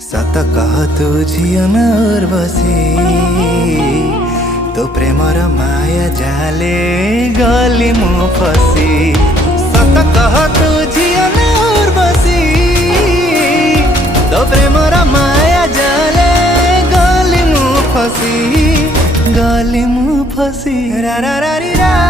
सत कह तू झियो न उर्वशी तो प्रेमर माया जाले गली मु फसी। सत कह तू झियो न उर्वशी तो प्रेमर माया जाले गली मु फसी रा रा रा री रा।